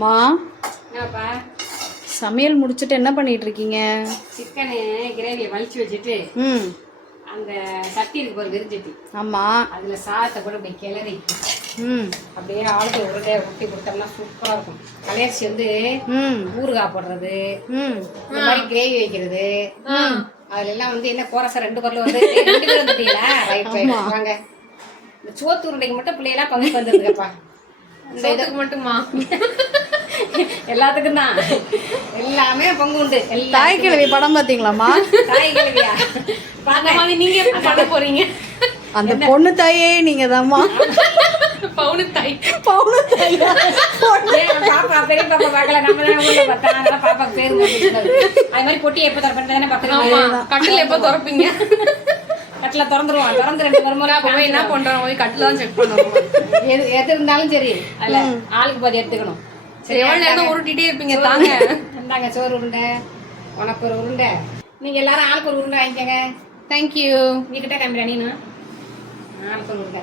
மா என்னப்பா சமையல் முடிச்சுட்டு என்ன பண்ணிட்டு இருக்கீங்க? சிக்கனு கிரேவியை வலிச்சு வச்சுட்டு அந்த சட்டி இருக்கு பாரு, விரிஞ்சட்டி. ஆமா, அதுல சாதத்தை கூட இப்படி கிளறி அப்படியே ஆளுக்கு உருண்டையை ஊட்டி கொடுத்தோம்னா சூப்பரா இருக்கும். கலையரிசி வந்து ஊறுகாய் போடுறது, இந்த மாதிரி கிரேவி வைக்கிறது, அதுல எல்லாம் வந்து என்ன கோரசா 2 குரல் வந்து 2 பேரும் வந்துட்டீங்களா? ரைட் வாங்க. இந்த சோத்து உருண்டைக்கு மட்டும் பிள்ளையெல்லாம் பங்கு வந்துருக்குப்பா. இந்த இதுக்கு மட்டுமா? எல்லாத்துக்கும் தான், எல்லாமே பங்கு உண்டு. தாய் கிழவி படம் பாத்தீங்களாமா? தாய் கிழவியா? நீங்க எப்படி பண்ண போறீங்க? அந்த பொண்ணு தாயே நீங்க தான்மா. பவுனு தாய். பவுனு தாய். பாப்பா பெரிய பாப்பா பார்க்கல, நம்ம தானே ஊர்ல பார்த்தா, அதனால பாப்பாக்கு பேரு அது மாதிரி பொட்டி எப்போ திறப்பேன் தானே பார்த்துக்கலாம். கட்டில் எப்போ திறப்பீங்க? கட்டில திறந்துருவோம். திறந்து 2 வரும்போது என்ன பண்றோம்? போய் கட்டில தான் செக் பண்ணுவோம். எது இருந்தாலும் சரி, அதுல ஆளுக்கு பாதி எடுத்துக்கணும். சரி, எவ்வளவு நேரம் உருட்டிட்டே இருப்பீங்க? தாங்க இந்தாங்க சோறு உருண்டை, உனக்கு ஒரு உருண்டை, நீங்க எல்லாரும் ஆளுக்கு ஒரு உருண்டை வாங்கிக்கோங்க. தேங்க்யூ. நீ கிட்ட காமிடா, நீனு ஆளுக்கு ஒரு உருண்டை.